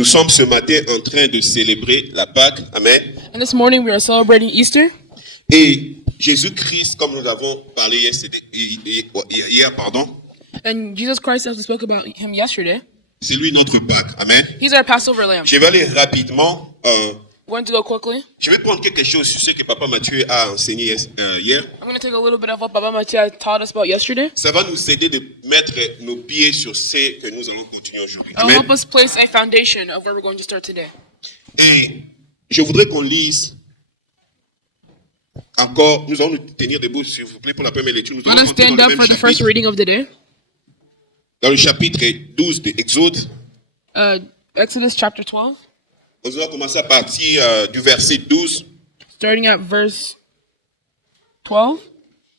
Nous sommes ce matin en train de célébrer la Pâque. Amen. And this morning we are celebrating Easter. Et Jésus-Christ, comme nous avons parlé hier, And Jesus Christ, as we spoke about him yesterday, c'est lui notre Pâque. Amen. he's our Passover lamb. Je vais aller rapidement. We're going to go quickly. Je vais prendre quelque chose sur ce que Papa Mathieu a enseigné hier. I'm going to take a little bit of what Baba Mathieu taught us about yesterday. Ça va nous aider de mettre nos pieds sur ce que nous allons continuer aujourd'hui. It will Amen. help us place a foundation of where we're going to start today. Et je voudrais qu'on lise encore. Nous allons nous tenir debout, s'il vous plaît, pour la première lecture. Nous Let allons us rentrer stand dans up le for même the first chapitre, reading of the day. dans le chapitre 12 de Exode. Exodus chapter 12, On va commencer à partir du verset 12. starting at verse 12.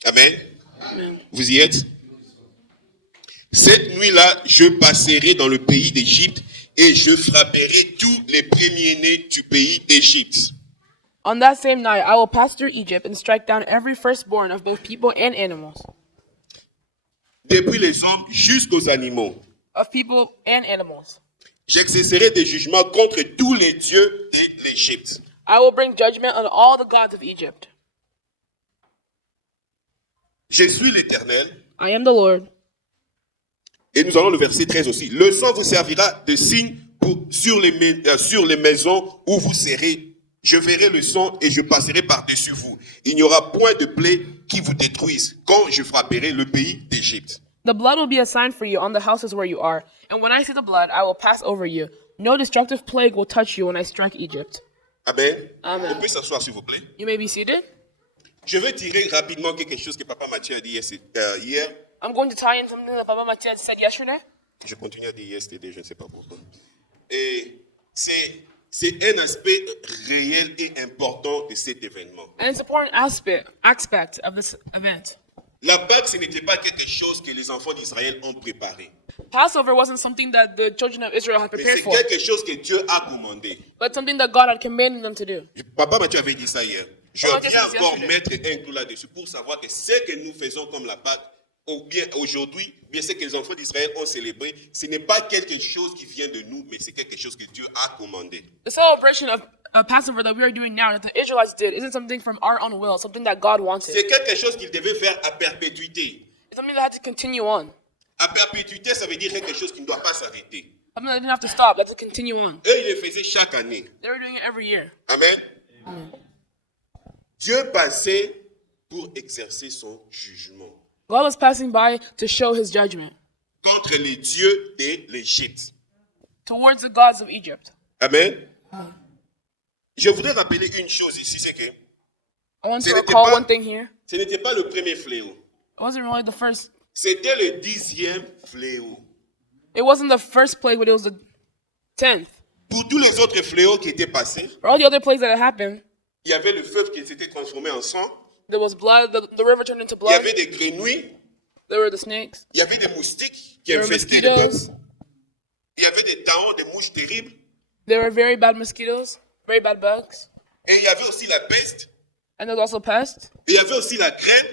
Amen. Amen. Vous y êtes? Cette nuit-là, je passerai dans le pays d'Égypte et je frapperai tous les premiers-nés du pays d'Égypte. On that same night, I will pass through Egypt and strike down every firstborn of both people and animals, Depuis les hommes jusqu'aux animaux. of people and animals. J'exercerai des jugements contre tous les dieux de l'Égypte. I will bring judgment on all the gods of Egypt. Je suis l'Éternel. I am the Lord. Et nous allons le verset 13 aussi. Le sang vous servira de signe sur les maisons où vous serez. Je verrai le sang et je passerai par-dessus vous. Il n'y aura point de plaie qui vous détruise quand je frapperai le pays d'Égypte. The blood will be a sign for you on the houses where you are, and when I see the blood, I will pass over you. No destructive plague will touch you when I strike Egypt. Amen. Amen. On peut s'asseoir s'il vous plaît. You may be seated. Je vais tirer rapidement quelque chose que Papa Mathieu a dit hier. I'm going to tie in something that Baba Mathieu said yesterday. Je continue à dire yesterday, je ne sais pas pourquoi. Et c'est un aspect réel et important de cet événement. And it's an important aspect of this event. La Pâque, ce n'était pas quelque chose que les enfants d'Israël ont préparé. Passover wasn't something that the children of Israel had Mais prepared c'est for, quelque chose que Dieu a commandé. but something that God had commanded them to do. Papa Mathieu avait dit ça hier. Je Papa viens Mathieu encore disait mettre un clou là-dessus pour savoir que ce que nous faisons comme la Pâque, ou bien aujourd'hui, bien ce que les enfants d'Israël ont célébré, ce n'est pas quelque chose qui vient de nous, mais c'est quelque chose que Dieu a commandé. The celebration of Passover that we are doing now, that the Israelites did, isn't something from our own will, something that God wanted. C'est quelque chose qu'ils devaient faire à perpétuité. It's something that had to continue on. À perpétuité, ça veut dire quelque chose qui ne doit pas s'arrêter. Something that didn't have to stop, that had to continue on. Eux, ils le faisaient chaque année. They were doing it every year. Amen. Dieu passait pour exercer son jugement God was passing by to show his judgment contre les dieux de l'Égypte. towards the gods of Egypt. Amen. Je voudrais rappeler une chose ici, c'est que I want to Ce n'était recall pas- one thing here. ce n'était pas le premier fléau. It wasn't really the first. C'était le 10e fléau. It wasn't the first plague, but it was the 10th. Pour tous les autres fléaux qui étaient passés, For all the other plagues that had happened, il y avait le feu qui s'était transformé en sang, there was blood. The river turned into il y blood. avait des grenouilles, There were the snakes. il y avait des moustiques qui There were infestaient le peuple, mosquitoes. il y avait des taons, des mouches terribles, There were very bad mosquitoes, very bad bugs, et il y avait aussi la peste, and there was also pests. et il y avait aussi la graine,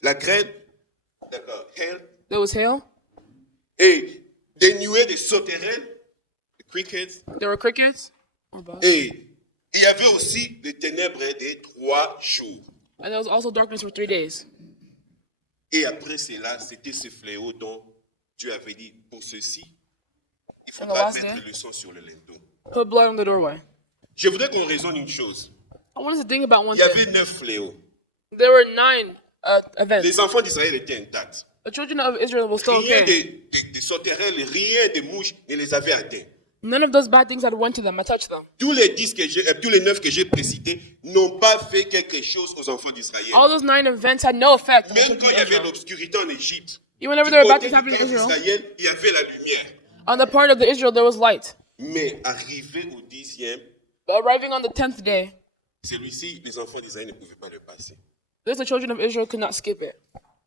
d'accord, hail, There was hail. et des nuées de sauterelles, des crickets, There were crickets. Oh, bugs. et il y avait aussi des ténèbres de 3 jours. And there was also darkness for 3 days. Et après cela, c'était ce fléau dont Dieu avait dit, pour ceci, il And the faudra last mettre day? le sang sur le linteau. Put blood on the doorway. Je voudrais qu'on raisonne une chose. I want us to think about one Il y thing. avait 9 fléaux. There were 9 events. Les enfants d'Israël étaient intacts. The children of Israel were still Rien okay. de sauterelles, rien de mouches ne les avait atteints. None of those bad things had went to them. I touched them. Tous les 9 que j'ai précités n'ont pas fait quelque chose aux enfants d'Israël. All those 9 events had no effect on the Même children quand il y of avait Israel. l'obscurité en Égypte, Even whenever du there were bad côté things happening in du peuple Israel, d'Israël, il y avait la lumière. on the part of the Israel there was light. Mais arrivé au 10e, But arriving on the 10th day, celui-ci, les enfants d'Israël ne pouvaient pas le passer. the children of Israel could not skip it.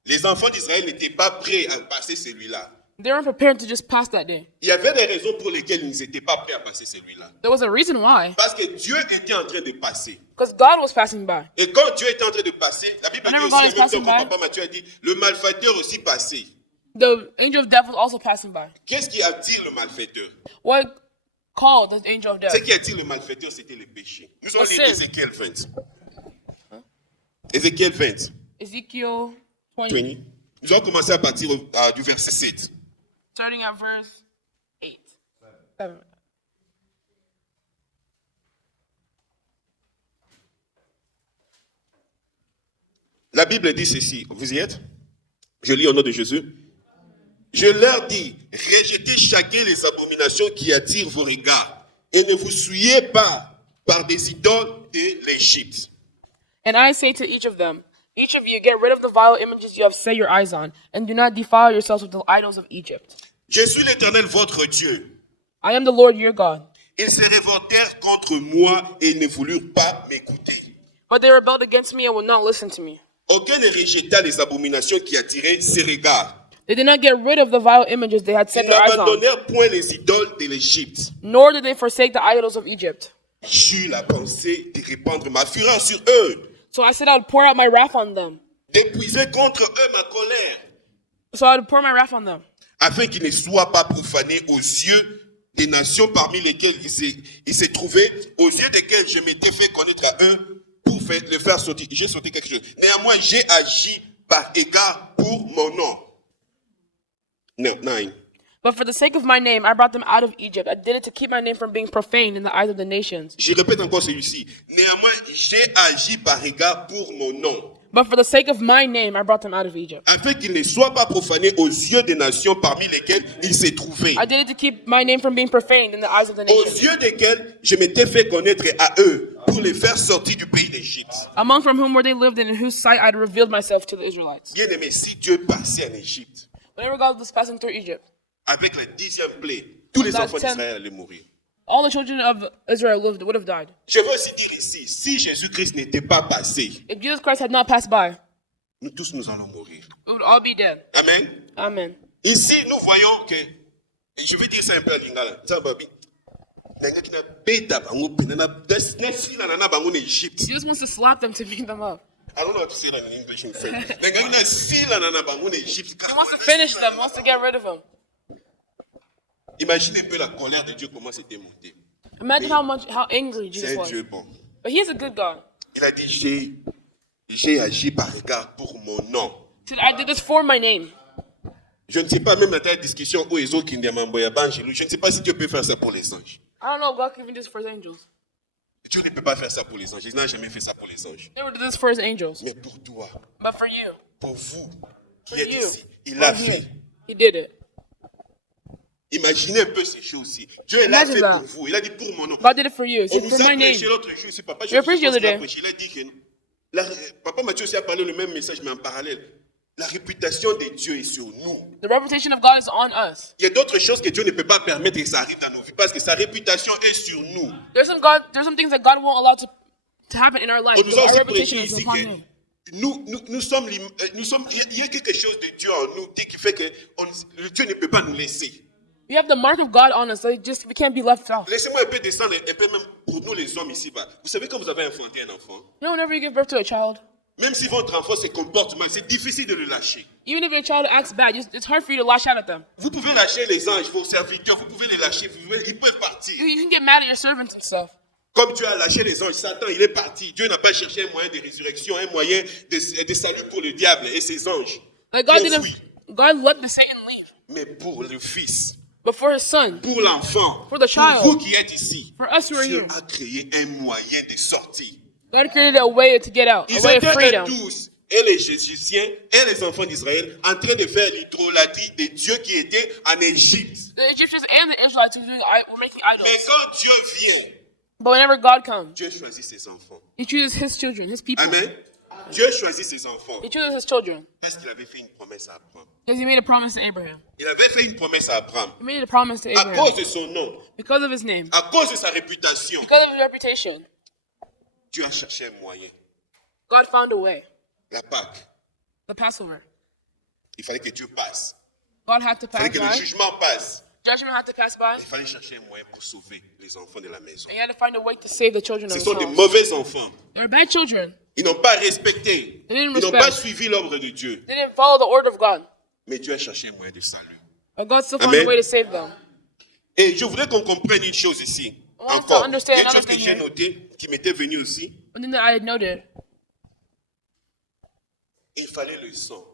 Les enfants d'Israël n'étaient pas prêts à passer celui-là. They weren't prepared to just pass that day. Il y avait des raisons pour lesquelles ils n'étaient pas prêts à passer celui-là. There was a reason why. Parce que Dieu était en train de passer. Because God was passing by. Et quand Dieu était en train de passer, la Bible dit Whenever aussi, God en is même temps passing que by- Papa Mathieu a dit, le malfaiteur aussi passait. The angel of death was also passing by. Qu'est-ce qui attire le malfaiteur? What called the angel of Ce death. qui attire le malfaiteur, c'était le péché. Nous allons The lire sin. Ézéchiel 20. Ézéchiel 20, Ezekiel 20, 20. Nous allons commencer à partir du verset 7. starting at verse 8. 7. La Bible dit ceci. Vous y êtes? Je lis au nom de Jésus. Je leur dis, rejetez chacun les abominations qui attirent vos regards et ne vous souillez pas par des idoles de l'Égypte. And I say to each of them, each of you get rid of the vile images you have set your eyes on, and do not defile yourselves with the idols of Egypt. Je suis l'Éternel, votre Dieu. I am the Lord your God. Ils se révoltèrent contre moi et ne voulurent pas m'écouter. But they rebelled against me and would not listen to me. Aucun ne rejeta les abominations qui attiraient ses regards. They did not get rid of the vile images they had set Ils their eyes on, n'abandonnèrent point les idoles de l'Égypte. nor did they forsake the idols of Egypt. J'eus la pensée de répandre ma fureur sur eux, So I said I would pour out my wrath on them. d'épuiser contre eux ma colère, So I would pour my wrath on them, afin qu'ils ne soient pas profanés aux yeux des nations parmi lesquelles ils se trouvaient, aux yeux desquelles je m'étais fait connaître à eux pour le faire sortir. J'ai sorti quelque chose. Néanmoins, j'ai agi par égard pour mon nom. 9. but for the sake of my name I brought them out of Egypt. I did it to keep my name from being profaned in the eyes of the nations. Je répète encore celui-ci. Néanmoins, j'ai agi par égard pour mon nom, But for the sake of my name I brought them out of Egypt. afin qu'ils ne soient pas profanés aux yeux des nations parmi lesquelles ils se trouvaient, I did it to keep my name from being profaned in the eyes of the aux nations, yeux desquels je m'étais fait connaître à eux pour les faire sortir du pays d'Égypte. among from whom were they lived in whose sight I had revealed myself to the Israelites. Bien-aimé, si Dieu passait en Égypte Whenever God was passing through Egypt, avec la 10e plaie, tous les That enfants 10 d'Israël allaient mourir. all the children of Israel would have died. Je veux aussi dire ici, si Jésus-Christ n'était pas passé, If Jesus Christ had not passed by, nous tous nous allons mourir. we would all be dead. Amen. Amen. Ici, nous voyons que, et je vais dire ça un peu à Lingala, ça va bien. Nanga kina beta bango penana desnesi na nana bango en Égypte. He just wants to slap them to beat them up. I don't know how to say that in English in French. Nanga kina sila na nana bango en Égypte. He wants to finish them, wants to get rid of them. Imaginez un peu la colère de Dieu comment c'était monté. Imagine how angry C'est Jesus un was. Dieu bon. But he is a good God. Il a dit j'ai agi par égard pour mon nom. He said, I did this for my name. Je ne sais pas, même dans ta discussion, où ils ont qui je ne sais pas si Dieu peut faire ça pour les anges. I don't know if God can even do this for his angels. Dieu ne peut pas faire ça pour les anges. Il n'a jamais fait ça pour les anges. He never did this for his angels. Mais pour toi, But for you, pour vous, qui for êtes you, ici, il l'a for fait. you, he did it. Imaginez un peu ces choses-ci. Dieu l'a Imagine fait that. pour vous. Il a dit pour mon nom. God did it for you. He On said, nous for a my name. prêché l'autre jour, c'est Papa We preached the other day. Il a dit que papa Mathieu aussi a parlé le même message, mais en parallèle. La réputation de Dieu est sur nous. The reputation of God is on us. Il y a d'autres choses que Dieu ne peut pas permettre que ça arrive dans nos vies parce que sa réputation est sur nous. There's some things that God won't allow to happen in our life. On nous a Our aussi reputation prêché is ici upon que him. nous sommes, il y a quelque chose de Dieu en nous qui fait que Dieu ne peut pas nous laisser. We have the mark of God on us, so we can't be left out. Laissez-moi un peu descendre, un peu même pour nous les hommes ici-bas. Vous savez quand vous avez enfanté un enfant, You know, whenever you give birth to a child, même si votre enfant se comporte mal, c'est difficile de le lâcher. even if your child acts bad, it's hard for you to lash out at them. Vous pouvez lâcher les anges, vos serviteurs, vous pouvez les lâcher, ils peuvent partir. You can get mad at your servants and stuff. Comme Dieu a lâché les anges, Satan, il est parti. Dieu n'a pas cherché un moyen de résurrection, un moyen de salut pour le diable et ses anges. Like God Il didn't. fuit. God let the Satan leave, Mais pour le Fils, but for His Son, pour l'enfant, For the child. pour vous qui êtes ici, for us who are Dieu here, a créé un moyen de sortie. God created a way to get out, a Ils way of étaient freedom. tous, et les Jésusiens et les enfants d'Israël, en train de faire l'hydrolatrie des dieux qui étaient en Égypte. The Egyptians and the Israelites were making Mais idols. quand Dieu vient, But whenever God comes, Dieu choisit ses enfants. He chooses His children, His people. Amen. Dieu choisit ses enfants. He chooses His children Parce qu'il avait fait une promesse à Abraham. because He made a promise to Abraham. Il avait fait une promesse à Abraham. He made a promise to À Abraham cause de son nom, because of His name, à cause de sa réputation, because of His reputation. Dieu a cherché un moyen. God found a way. La Pâque, The Passover. il fallait que Dieu passe. God had to Il fallait pass que le by. jugement passe. Judgment had to pass by. Il fallait chercher un moyen pour sauver les enfants de la maison. And He had to find a way to save the children of Ce His sont des house. mauvais enfants. They were bad children. Ils n'ont pas respecté. They didn't Ils n'ont respect. pas suivi l'ordre de Dieu. They didn't follow the order of God. Mais Dieu a cherché un moyen de salut. But God still found Amen. a way to save them. Et je voudrais qu'on comprenne une chose ici. I want us to Encore. Il y understand a une another chose que thing j'ai here. notée, qui m'était venue aussi. One thing that I had noted, Il fallait le sang.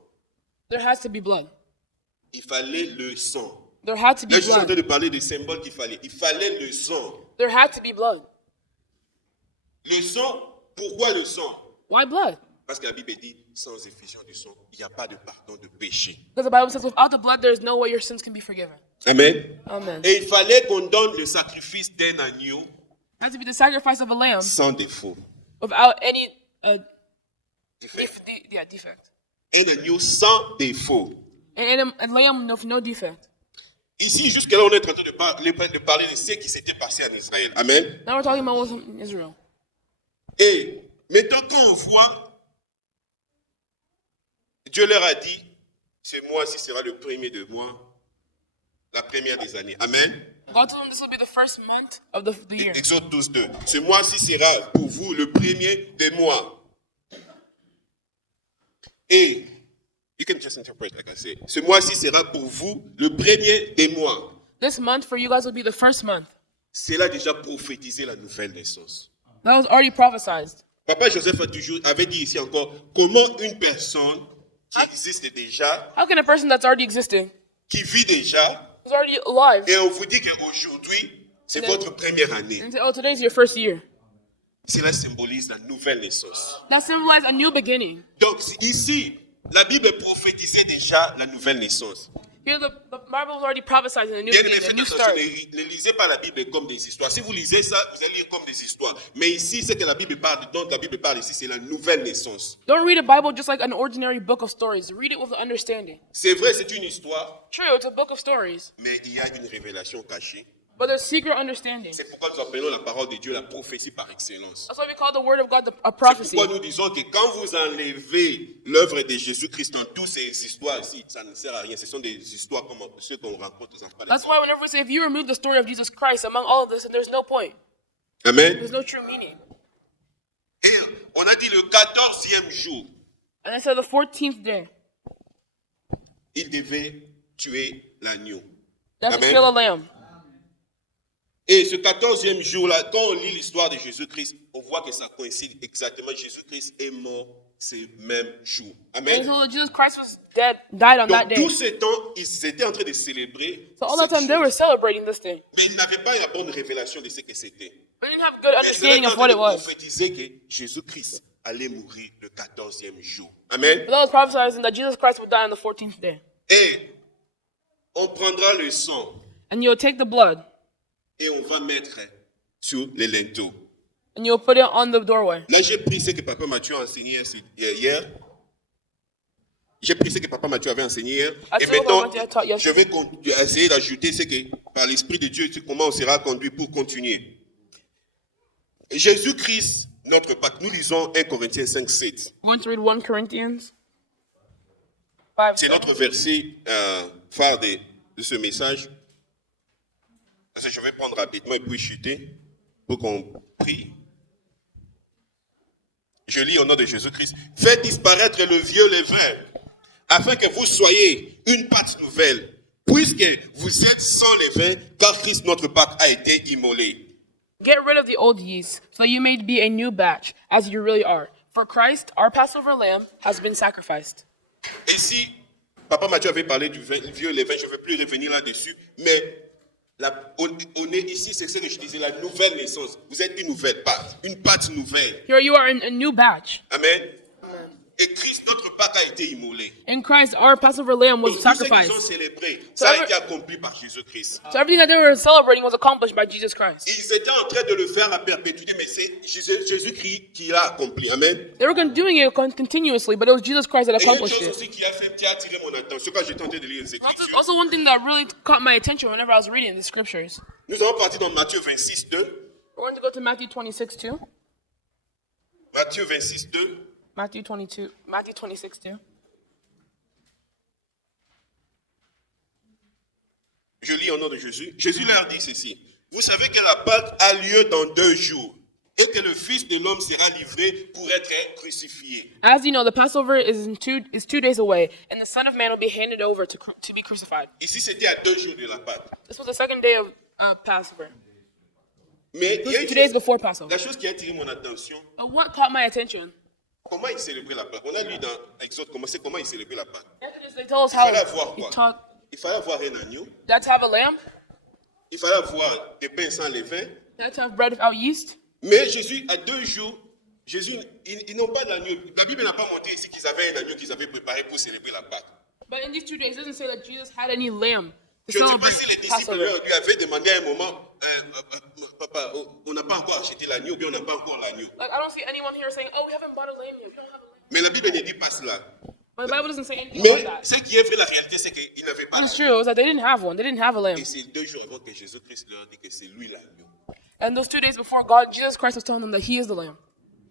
there has to be blood. Il fallait le sang. There had to Là, be je suis en train blood. de parler des symboles qu'il fallait. Il fallait le sang. There had to be blood. Le sang, pourquoi le sang? Why blood? Parce que la Bible dit, sans effusion du sang, il n'y a pas de pardon de péché. Because the Bible says without the blood, there is no way your sins can be forgiven. Amen. Amen. Et il fallait qu'on donne le sacrifice d'un agneau It has to be the sacrifice of a lamb sans défaut. without any Défaut. defect. Un agneau sans défaut. And a lamb with no defect. Ici, jusque-là, on est en train de parler de ce qui s'était passé en Israël. Amen. Now we're talking about what's in Israel. Et maintenant qu'on voit, Dieu leur a dit, ce mois-ci sera le premier de mois, la première des années. Amen. God told them this will be the first month of the year. Exode 12, 2. Ce mois-ci sera pour vous le premier des mois. Et, you can just interpret like I say. Ce mois-ci sera pour vous le premier des mois. This month for you guys will be the first month. C'est là déjà prophétisé la nouvelle naissance. That was already prophesied. Papa Joseph avait dit ici encore, comment une personne qui existe déjà, How can a person that's already existing, qui vit déjà, who's already alive, et on vous dit qu'aujourd'hui, c'est votre première année. and say, oh, today's your first year? Cela symbolise la nouvelle naissance. That symbolizes a new beginning. Donc ici, la Bible prophétisait déjà la nouvelle naissance. Here, the Bible was already prophesizing a new Bien aimé, beginning, a faites new attention, start. ne lisez pas la Bible comme des histoires. Si vous lisez ça, vous allez lire comme des histoires. Mais ici, c'est que la Bible parle, dont la Bible parle ici, c'est la nouvelle naissance. Don't read a Bible just like an ordinary book of stories. Read it with understanding. C'est vrai, c'est une histoire, True, it's a book of stories, mais il y a une révélation cachée. but there's secret understanding. C'est pourquoi nous appelons la parole de Dieu la prophétie par excellence. That's why we call the word of God a C'est prophecy. pourquoi nous disons que quand vous enlevez l'œuvre de Jésus-Christ dans toutes ces histoires ici, ça ne sert à rien. Ce sont des histoires comme ceux qu'on rencontre aux enfants. That's why whenever we say, if you remove the story of Jesus Christ among all of this, and there's no point, Amen. there's no true meaning. Et on a dit le 14e jour, And I said the 14th day, il devait tuer l'agneau. that's to Amen. kill a lamb. Et ce 14e jour-là, quand on lit l'histoire de Jésus-Christ, on voit que ça coïncide exactement. Jésus-Christ est mort ce même jour. And Amen. so Jesus Christ was died on that Donc day. tout ce temps, ils étaient en train de célébrer. So all that cette time they were chose. celebrating this thing. Mais ils n'avaient pas la bonne révélation de ce que c'était. They didn't have good Mais ils understanding étaient en of train what de it was. prophétiser que Jésus-Christ allait mourir le 14e jour. Amen. But that was prophesizing that Jesus Christ would die on the 14th day. Et on prendra le sang And you'll take the blood et on va mettre sur les linteaux. and you'll put it on the doorway. Là, j'ai pris ce que Papa Mathieu a enseigné hier. J'ai pris ce que Papa Mathieu avait enseigné hier. I Et told maintenant, Papa Mathieu taught je yesterday. vais essayer d'ajouter ce que, par l'Esprit de Dieu, comment on sera conduit pour continuer. Jésus-Christ, notre Pâque. Nous lisons 1 Corinthiens 5, 7. I'm going to read 1 Corinthians 5. C'est notre verset phare de ce message. Parce que je vais prendre rapidement et puis chuter pour qu'on prie. Je lis au nom de Jésus-Christ. Faites disparaître le vieux levain, afin que vous soyez une pâte nouvelle, puisque vous êtes sans levain, car Christ notre Pâque a été immolé. Get rid of the old yeast, so that you may be a new batch, as you really are. For Christ, our Passover lamb, has been sacrificed. Et si Papa Mathieu avait parlé du vieux levain, je ne vais plus revenir là-dessus, mais on est ici, c'est ce que je disais, la nouvelle naissance. Vous êtes une nouvelle pâte nouvelle. Here you are in a new batch. Amen. Et Christ, notre Pâque, a été immolé. In Christ, our Passover lamb was Tout ce qu'ils ont sacrificed. célébré, ça a été accompli par Jésus-Christ. So everything that they were celebrating was accomplished by Jesus Christ. Ils étaient en train de le faire à perpétuité, mais c'est Jésus-Christ qui l'a accompli. Amen. They were doing it continuously, but it was Jesus Christ that Et il y a une accomplished chose it. aussi qui a attiré mon attention quand j'étais en train de lire les Écritures. Also, one thing that really caught my attention whenever I was reading the scriptures. Nous allons partir dans Matthieu 26, 2. We're going to go to Matthew 26, 2. Matthieu 26, 2. Matthew 26, 2. Je lis au nom de Jésus. Jésus leur dit ceci. Vous savez que la Pâque a lieu dans 2 jours et que le Fils de l'homme sera livré pour être crucifié. As you know, the Passover is 2 days away, and the Son of Man will be handed over to be crucified. Ici, c'était à 2 jours de la Pâque. This was the second day of Passover. Mais il y a une 2 days chose, before Passover. la chose qui a attiré mon attention, But what caught my attention? comment ils célébraient la Pâque. On a lu dans Exode comment ils célébraient la Pâque. Exodus, they told us Il how fallait avoir he quoi? taught Il fallait avoir un agneau, that to have a lamb, il fallait avoir des pains sans levain. that to have bread without yeast. Mais Jésus, à 2 jours, Jésus, ils n'ont pas d'agneau. La Bible n'a pas montré ici qu'ils avaient un agneau qu'ils avaient préparé pour célébrer la Pâque. But in these 2 days, it doesn't say that Jesus had any lamb to Je ne sais pas celebrate si les disciples Passover. lui avaient demandé à un moment, papa, on n'a pas encore acheté l'agneau, ou bien on n'a pas encore l'agneau. Like, I don't see anyone here saying, oh, we haven't bought a lamb yet. We don't have a lamb. Mais la Bible ne dit pas cela. But the Bible doesn't say anything Mais about that. ce qui est vrai, la réalité, c'est qu'ils n'avaient pas It's l'agneau. true. It's that they didn't have one. They didn't have a lamb. Et c'est 2 jours avant que Jésus-Christ leur dit que c'est lui l'agneau. And those 2 days before, Jesus Christ was telling them that he is the lamb.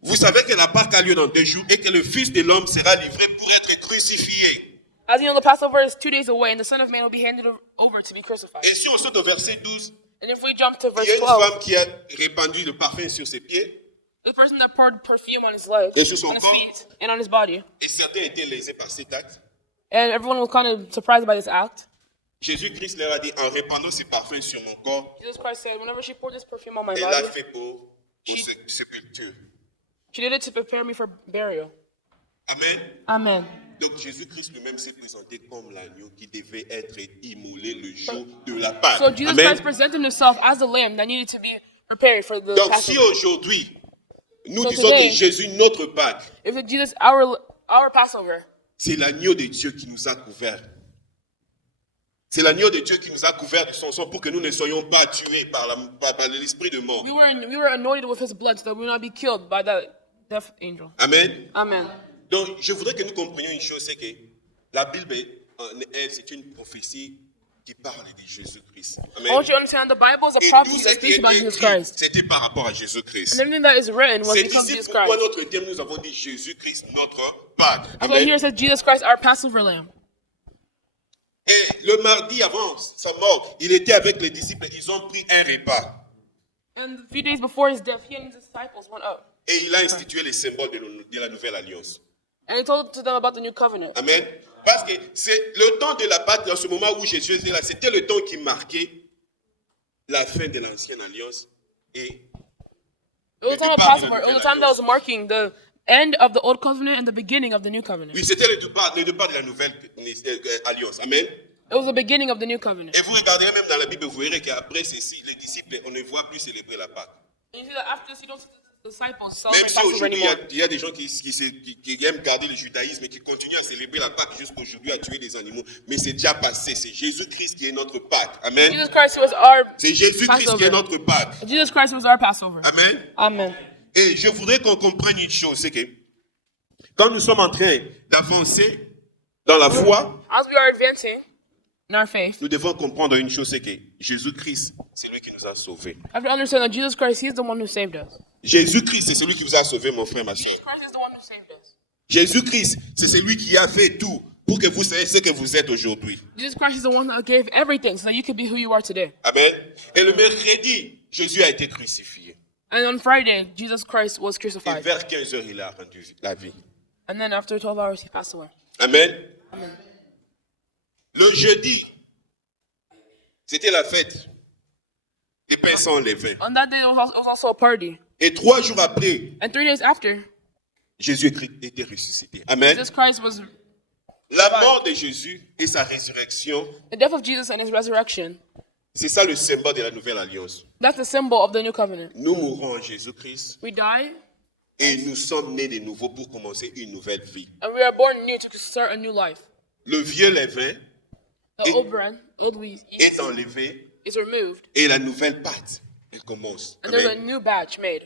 Vous savez que la Pâque a lieu dans 2 jours et que le Fils de l'homme sera livré pour être crucifié. As you know, the Passover is 2 days away, and the Son of Man will be handed over to be crucified. Et si on saute au verset 12, And if we jump to il verse y a une 12, femme qui a répandu le parfum sur ses pieds the person that poured perfume on his legs, Et sur son on his corps. feet, and on his body, et certains étaient lésés par cet acte. and everyone was kind of surprised by this act. Jésus-Christ leur a dit, en répandant ce parfum sur mon corps, Jesus Christ said, whenever she poured this perfume on my elle l'a body, fait pour sépulture. she did it to prepare me for burial. Amen. Amen. Donc Jésus-Christ lui-même s'est présenté comme l'agneau qui devait être immolé le jour de la Pâque. So Jesus Amen. Christ presented himself as the lamb that needed to be prepared for the Donc si Passover. aujourd'hui, nous So disons today- que Jésus, notre Pâque, If it's Jesus, our Passover, c'est l'agneau de Dieu qui nous a couverts. C'est l'agneau de Dieu qui nous a couverts de son sang pour que nous ne soyons pas tués par l'esprit de mort. we were anointed with his blood so that we will not be killed by that death angel. Amen. Amen. Donc, je voudrais que nous comprenions une chose, c'est que la Bible, c'est une prophétie qui parle de Jésus-Christ. I want you to understand the Bible is a Et prophecy tout that ce qui speaks about est Jesus écrit, Christ. c'était par rapport à Jésus-Christ. And everything that is written was C'est because of ici Jesus pourquoi Christ. notre thème, nous avons dit Jésus-Christ, notre Pâque. That's why Amen. here it says Jesus Christ, our Passover lamb. Et le mardi avant sa mort, il était avec les disciples, ils ont pris un repas. And a few days before his death, he and his disciples went up. Et il a institué les symboles de la nouvelle alliance. And he told to them about the new covenant. Amen. Parce que c'est le temps de la Pâque, dans ce moment où Jésus était là, c'était le temps qui marquait la fin de l'ancienne alliance et It was the time of Passover. It was the time that was marking the end of the old covenant and the beginning of the new covenant. oui, c'était le départ de la nouvelle alliance. Amen. It was the beginning of the new covenant. Et vous regarderez même dans la Bible, vous verrez qu'après ceci, les disciples, on ne voit plus célébrer la Pâque. And you see that after this, you don't see the disciples Même celebrate si Passover aujourd'hui, anymore. il y a des gens qui aiment garder le judaïsme et qui continuent à célébrer la Pâque jusqu'aujourd'hui, à tuer des animaux. Mais c'est déjà passé. C'est Jésus-Christ qui est notre Pâque. Amen. Jesus Christ was our C'est Jésus-Christ qui est Passover. notre Pâque. Jesus Christ was our Passover. Amen. Amen. Et je voudrais qu'on comprenne une chose, c'est que quand nous sommes en train d'avancer dans la foi, As we are advancing in our faith, nous devons comprendre une chose, c'est que Jésus-Christ, c'est lui qui nous a sauvés. I have to understand that Jesus Christ, He is the one who saved us. Jésus-Christ, c'est celui qui vous a sauvés, mon frère, ma soeur. Jesus Christ is the one who saved us. Jésus-Christ, c'est celui qui a fait tout pour que vous soyez ce que vous êtes aujourd'hui. Jesus Christ is the one that gave everything so that you could be who you are today. Amen. Et le mercredi, Jésus a été crucifié. And on Friday, Jesus Christ was Et crucified. vers 15 heures, il a rendu la vie. And then after 12 hours, He passed away. Amen. Amen. Le jeudi, c'était la fête des pains sans levain. On that day, it was also a party. Et 3 jours après, And 3 days after, Jésus était ressuscité. Amen. Jesus Christ was La mort de Jésus et sa résurrection, the death of Jesus and His resurrection. c'est ça le symbole de la nouvelle alliance. That's the symbol of the new covenant. Nous mourons en Jésus-Christ We die, et nous sommes nés de nouveau pour commencer une nouvelle vie. and we are born new to start a new life. Le vieux levain The old bread, old wheat, est enlevé is removed, et la nouvelle pâte, elle commence. and there's a Amen. new batch made.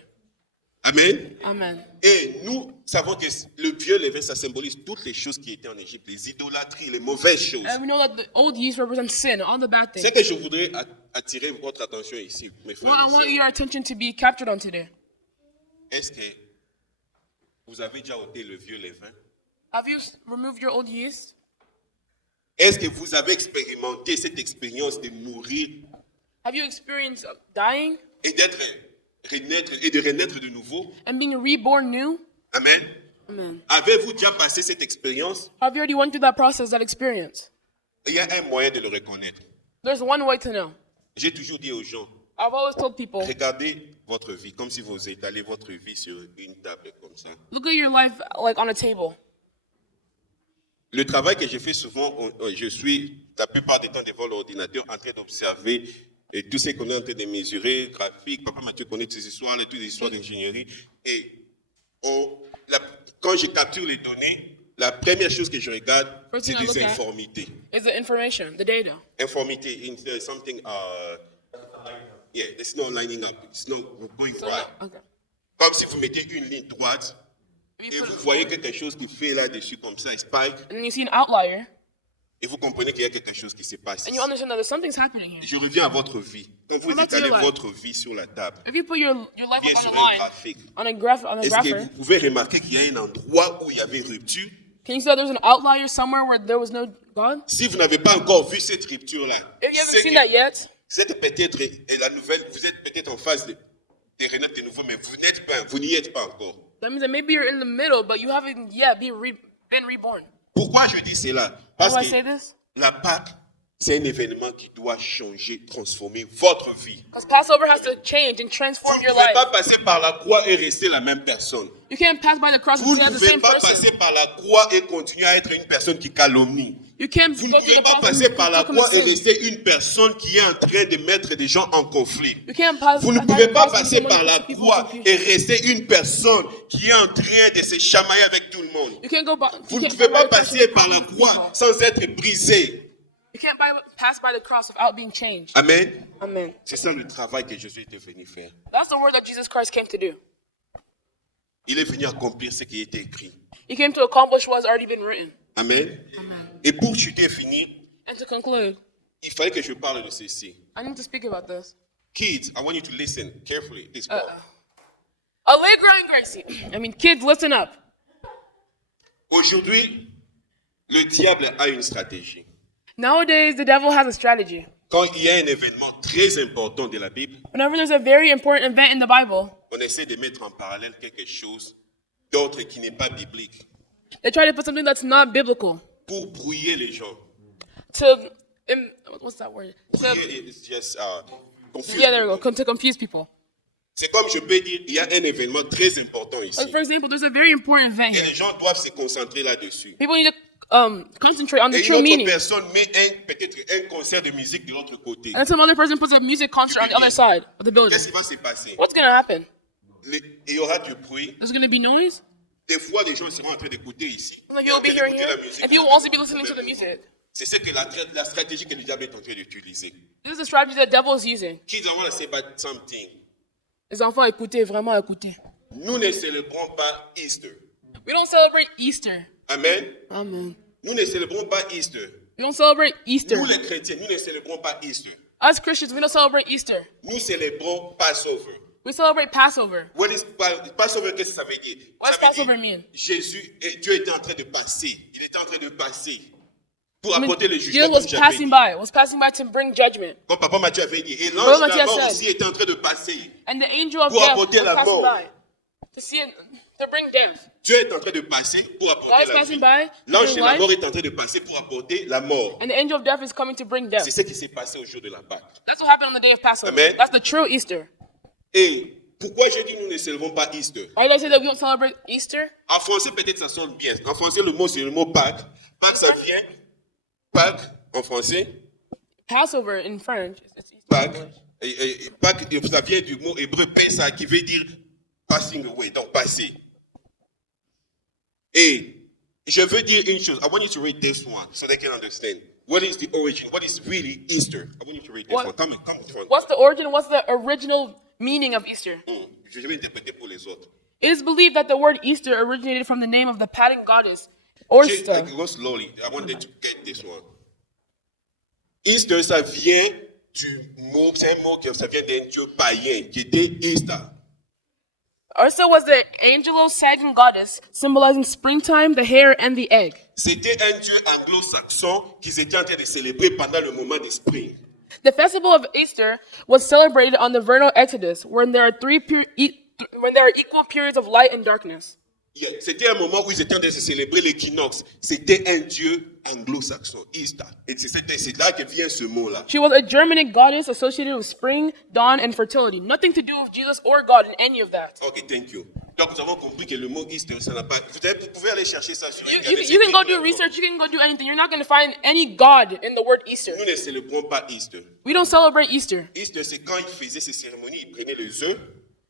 Amen. Amen. Et nous savons que le vieux levain, ça symbolise toutes les choses qui étaient en Égypte, les idolâtries, les mauvaises choses. And we know that the old yeast represents sin, all the bad C'est things. que je voudrais attirer votre attention ici, mes frères Well, I et want sœurs. your attention to be captured on today. Est-ce que vous avez déjà ôté le vieux levain? Have you removed your old yeast? Est-ce que vous avez expérimenté cette expérience de mourir Have you experienced dying et d'être renaître et de renaître de nouveau? and being reborn new? Amen. Amen. Avez-vous déjà passé cette expérience? Have you already went through that process, that experience? Il y a un moyen de le reconnaître. There's one way to know. J'ai toujours dit aux gens, I've always told people, regardez votre vie comme si vous étalez votre vie sur une table comme ça. look at your life like on a table. Le travail que je fais souvent, je suis la plupart du temps devant l'ordinateur en train d'observer tout ce qu'on est en train de mesurer, graphique. Papa Mathieu connaît toutes ces histoires, toutes les histoires d'ingénierie. Et quand je capture les données, la première chose que je regarde, First c'est thing I look des at informités. is the information, the data. Informité, something, yeah, it's not lining up, it's not going right. Okay. Comme si vous mettez une ligne droite If et you vous put, voyez quelque chose qui fait là-dessus comme ça, spike, and then you see an outlier, et vous comprenez qu'il y a quelque chose qui se passe. and you understand that there's something's happening here. Je reviens à votre vie. Quand vous How about étalez your life? votre vie sur la table, If you put your life bien up sur on un a line, graphique, on a graph, on a est-ce que grapher, vous pouvez remarquer qu'il y a un endroit où il y avait rupture? can you see that there's an outlier somewhere where there was no God? Si vous n'avez pas encore vu cette rupture-là, If you haven't c'est seen que that yet, vous êtes peut-être la nouvelle, vous êtes peut-être en phase de renaître de nouveau, mais vous n'y êtes pas encore. that means that maybe you're in the middle, but you haven't yet been reborn. Pourquoi je dis cela? Why Parce do I say que this? la Pâque, c'est un événement qui doit changer, transformer votre vie. Because Passover has to change and Vous transform ne your pouvez life. pas passer par la croix et rester la même personne. You can't pass by the cross Vous and ne stay the pouvez same pas person. passer par la croix et continuer à être une personne qui calomnie. You can't Vous ne go through pouvez the pas cross passer and par la commit croix et sin. rester une personne qui est en train de mettre des gens en conflit. You can't pass Vous ne by pouvez the pas cross and passer someone par la puts people in croix confusion. et rester une personne qui est en train de se chamailler avec tout le monde. You can't go by. Vous You ne can't pouvez go pas by the cross passer and par la confuse croix people. sans être brisé. You can't pass by the cross without being changed. Amen. Amen. C'est ça le travail que Jésus était venu faire. That's the work that Jesus Christ came to do. Il est venu accomplir ce qui était écrit. He came to accomplish what has already been written. Amen. Et pour chuter fini, And to conclude, il fallait que je parle de ceci. I need to speak about this. Kids, I want you to listen carefully. This part. Allegra and Gracie. I mean, kids, listen up. Aujourd'hui, le diable a une stratégie. Nowadays, the devil has a strategy. Quand il y a un événement très important de la Bible, Whenever there's a very important event in the Bible, on essaie de mettre en parallèle quelque chose d'autre qui n'est pas biblique they try to put something that's not biblical pour brouiller les gens. to, what's that word? Brouiller is just confuse Yeah, there we people. go. To confuse people. C'est comme je peux dire, il y a un événement très important ici. Like, for example, there's a very important event Et here. les gens doivent se concentrer là-dessus. People need to concentrate on the Et true une autre meaning. personne met peut-être un concert de musique de l'autre côté. And some other person puts a music concert on the other side of the building. Qu'est-ce qui va se passer? What's going to happen? Il y aura du bruit. There's going to be noise. Des fois, les gens seront en train d'écouter ici. Like you'll be hearing here. And people will also be listening to the music. C'est ce que la stratégie que le diable est en train d'utiliser. This is the strategy that the devil is using. Kids, I want to say about something. Les enfants, écoutez, vraiment écoutez. Nous ne célébrons pas Easter. We don't celebrate Easter. Amen. Amen. Nous ne célébrons pas Easter. We don't celebrate Easter. Nous, les chrétiens, nous ne célébrons pas Easter. Us Christians, we don't celebrate Easter. Nous célébrons Passover. We celebrate Passover. What is Passover, qu'est-ce que ça veut dire? What Ça does veut Passover dire, mean? Jésus et Dieu était en train de passer. Il était en train de passer pour I mean, apporter le Jesus jugement. was Comme j'avais passing dit. by. Was passing by to bring judgment. Comme Papa Mathieu avait dit. Et Papa l'ange de Mathieu la mort said. aussi était en train de passer. And the angel of Pour death apporter was la passing mort. by to see it, to bring death. Dieu est en train de passer pour God apporter is la passing vie. by to L'ange bring de la life. mort est en train de passer pour apporter la mort. And the angel of death is coming to bring death. C'est ce qui s'est passé au jour de la Pâque. That's what happened on the day of Passover. Amen. That's the true Easter. Et pourquoi je dis nous ne célébrons pas Easter? Why did I say that we don't celebrate Easter? En français, peut-être ça sonne bien. En français, le mot, c'est le mot Pâques. Pâques, ça vient. Pâques, en français. Passover in French. It's Easter. Pâques. Pâques, ça vient du mot hébreu Pesa, qui veut dire passing away, donc passer. Et je veux dire une chose. I want you to read this one so they can understand. What is the origin? What is really Easter? I want you to read this What- one. Come on. What's the origin? What's the original meaning of Easter? Je vais interpréter pour les autres. It is believed that the word Easter originated from the name of the pagan goddess, I Orsta. go slowly. I wanted to get this one. Easter, ça vient du mot, c'est un mot qui ça vient d'un dieu païen qui était Easter. Orsta was the Anglo-Saxon goddess symbolizing springtime, the hare, and the egg. C'était un dieu anglo-saxon qu'ils étaient en train de célébrer pendant le moment du spring. The festival of Easter was celebrated on the vernal exodus, when there are equal periods of light and darkness. C'était un moment où ils étaient en train de célébrer l'équinoxe. C'était un dieu anglo-saxon, Easter. Et c'est là que vient ce mot-là. She was a Germanic goddess associated with spring, dawn, and fertility. Nothing to do with Jesus or God in any of that. Ok, thank you. Donc nous avons compris que le mot Easter, ça n'a pas... Vous pouvez aller chercher ça sur You Internet. can go do research, you can go do anything. You're not going to find any God in the word Easter. Nous ne célébrons pas Easter. We don't celebrate Easter. Easter, c'est quand ils faisaient ces cérémonies, ils prenaient les œufs.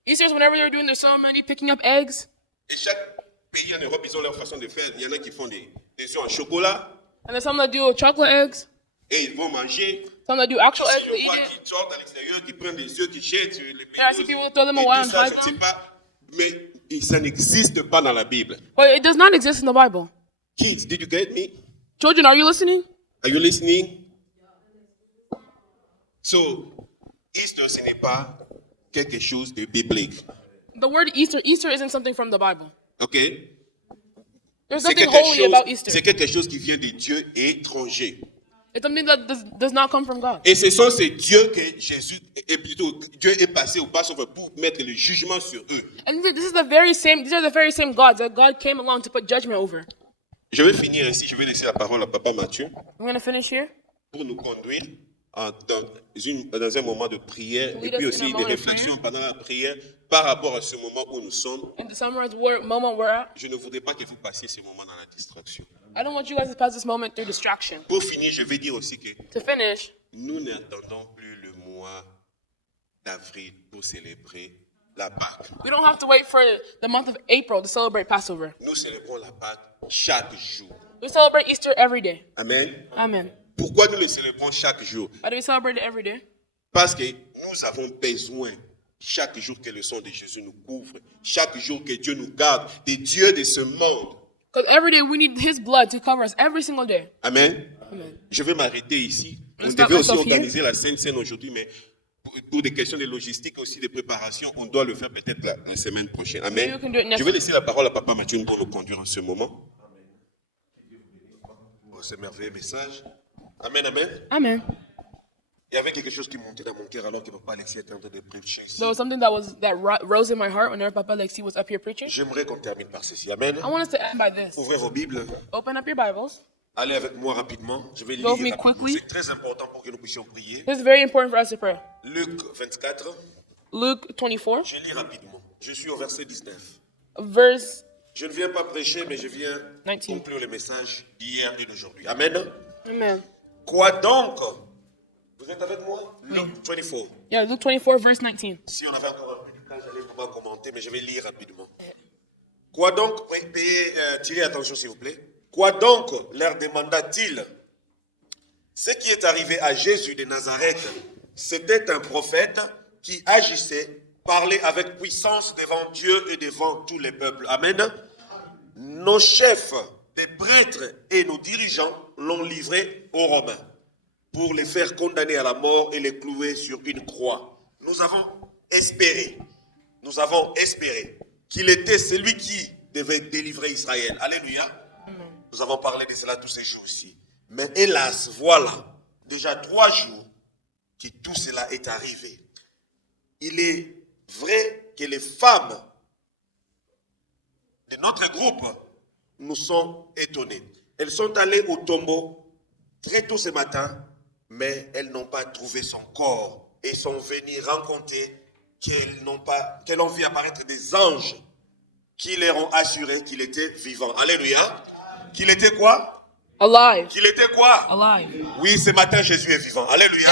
Easter is whenever they're doing their ceremony, picking up eggs. Et chaque pays en Europe, ils ont leur façon de faire. Il y en a qui font des œufs en chocolat. And there's some that do chocolate eggs. Et ils vont manger. Some that do actual eggs, Je they eat vois it. qui sortent à l'extérieur, qui prennent des œufs, qui jettent sur les Yeah, I see people throw them et away tout and ça, hide je ne sais them. pas. Mais ça n'existe pas dans la Bible. But it does not exist in the Bible. Kids, did you get me? Children, are you listening? Are you listening? So, Easter, ce n'est pas quelque chose de biblique. The word Easter isn't something from the Bible. OK? There's C'est nothing quelque holy chose, about Easter. c'est quelque chose qui vient des dieux étrangers. It's something that does not come from God. Et ce sont ces dieux que Jésus, et plutôt Dieu est passé au Passover pour mettre le jugement sur eux. And these are the very same gods that God came along to put judgment over. Je vais finir ici, je vais laisser la parole à Papa Mathieu I'm going to finish here. pour nous conduire dans un moment de prière et Lead us puis in a aussi des moment of réflexions pendant la prière par rapport à ce moment où nous sommes. In the summarize moment we're at, Je ne voudrais pas que vous passiez ce moment dans la distraction. I don't want you guys to pass this moment through distraction. Pour finir, je vais dire aussi que To finish, nous n'attendons plus le mois d'avril pour célébrer la Pâque. we don't have to wait for the month of April to celebrate Passover. Nous célébrons la Pâque chaque jour. We celebrate Easter every day. Amen. Amen. Pourquoi nous le célébrons chaque jour? Why do we celebrate it every day? Parce que nous avons besoin chaque jour que le sang de Jésus nous couvre, chaque jour que Dieu nous garde des dieux de ce monde. Because every day we need His blood to cover us every single day. Amen. Amen. Je vais m'arrêter ici. On Let's devait stop aussi myself here. organiser la Sainte Seine aujourd'hui, mais pour des questions de logistique aussi de préparation, on doit le faire peut-être la semaine prochaine. Maybe Amen. we can do it next Je vais laisser la parole à Papa Mathieu pour nous conduire en ce moment. Pour ce merveilleux message. Amen, amen. Amen. Il y avait quelque chose qui montait dans mon cœur alors que Papa Alexis était en train de prêcher ici. There was something that rose in my heart whenever Papa Lexi was up here preaching. J'aimerais qu'on termine par ceci. Amen. I want us to end by this. Ouvrez vos Bibles. Open up your Bibles. Allez avec moi rapidement. Je vais lire Go with me rapidement. quickly. C'est très important pour que nous puissions prier. This is very important for us to pray. Luc 24. Luke 24, Je lis rapidement. Je suis au verset 19. verse Je ne viens pas prêcher, mais je viens 19. conclure le message d'hier et d'aujourd'hui. Amen. Amen. Quoi donc? Vous êtes avec moi? Luc 24. Yeah, Luke 24, verse 19. Si on avait encore un peu de temps, j'allais vraiment commenter, mais je vais lire rapidement. Quoi donc? Tirez attention s'il vous plaît. Quoi donc? Leur demanda-t-il. Ce qui est arrivé à Jésus de Nazareth, c'était un prophète qui agissait, parlait avec puissance devant Dieu et devant tous les peuples. Amen. Nos chefs, des prêtres et nos dirigeants l'ont livré aux Romains pour les faire condamner à la mort et les clouer sur une croix. Nous avons espéré qu'il était celui qui devait délivrer Israël. Alléluia. Nous avons parlé de cela tous ces jours-ci. Mais hélas, voilà, déjà 3 jours que tout cela est arrivé. Il est vrai que les femmes de notre groupe nous sont étonnées. Elles sont allées au tombeau très tôt ce matin, mais elles n'ont pas trouvé son corps et sont venues raconter qu'elles ont vu apparaître des anges qui leur ont assuré qu'il était vivant. Alléluia. Qu'il était quoi? Alive. Qu'il était quoi? Alive. Oui, ce matin, Jésus est vivant. Alléluia.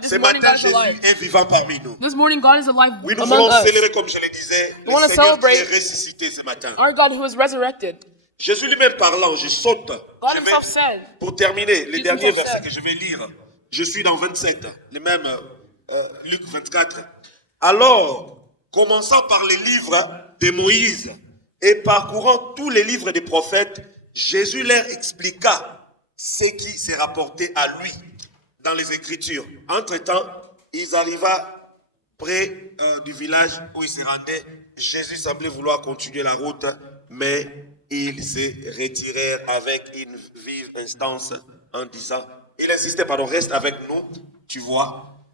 This Ce morning, matin, God is alive. Jésus est vivant parmi nous. This morning, God is alive Oui, nous among voulons us. célébrer, comme je le disais, We wanna le Seigneur qui est celebrate ressuscité ce matin. Our God who is resurrected. Jésus lui-même parlant, je saute. God Je vais- himself said, pour terminer, les Jesus derniers himself versets said. que je vais lire, je suis dans 27, le même Luc 24. Alors, commençant par les livres de Moïse et parcourant tous les livres des prophètes, Jésus leur expliqua ce qui s'est rapporté à lui dans les Écritures. Entre-temps, ils arriva près du village où ils se rendaient. Jésus semblait vouloir continuer la route, mais ils se retirèrent avec une vive instance en disant, il insistait, reste avec nous, tu vois,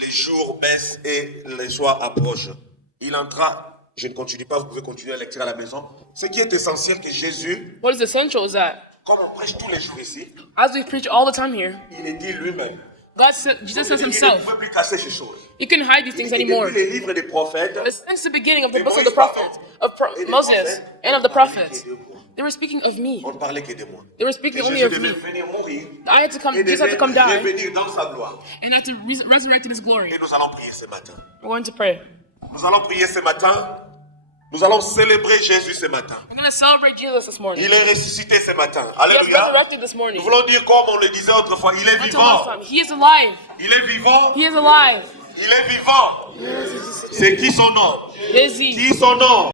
les jours baissent et les soirs approchent. Il entra Je ne continue pas, vous pouvez continuer la lecture à la maison. Ce qui est essentiel, que Jésus, What is essential is that comme on prêche tous les jours ici, as we preach all the time here, il est dit lui-même. Jesus says Il ne himself, pouvait plus casser ces choses. you can hide these things Et anymore. depuis les livres des prophètes, Since the beginning of the books of the prophets, Moses and of the prophets, they were speaking of me. on ne parlait que de moi. They were Et speaking only Jésus of devait me. venir mourir I had to come, et Jesus had to come devait die, revenir dans sa gloire. and had to resurrect in his glory. Et nous allons prier ce matin. We're going to pray. Nous allons prier ce matin. Nous allons célébrer Jésus ce matin. We're going to celebrate Jesus this morning. Il est ressuscité ce matin. He has Alléluia. resurrected this morning. Nous voulons dire comme on le disait autrefois, il est Until last vivant. time, he is alive. Il est vivant. He is alive. Il est vivant. C'est qui son nom? Is he? Qui son nom?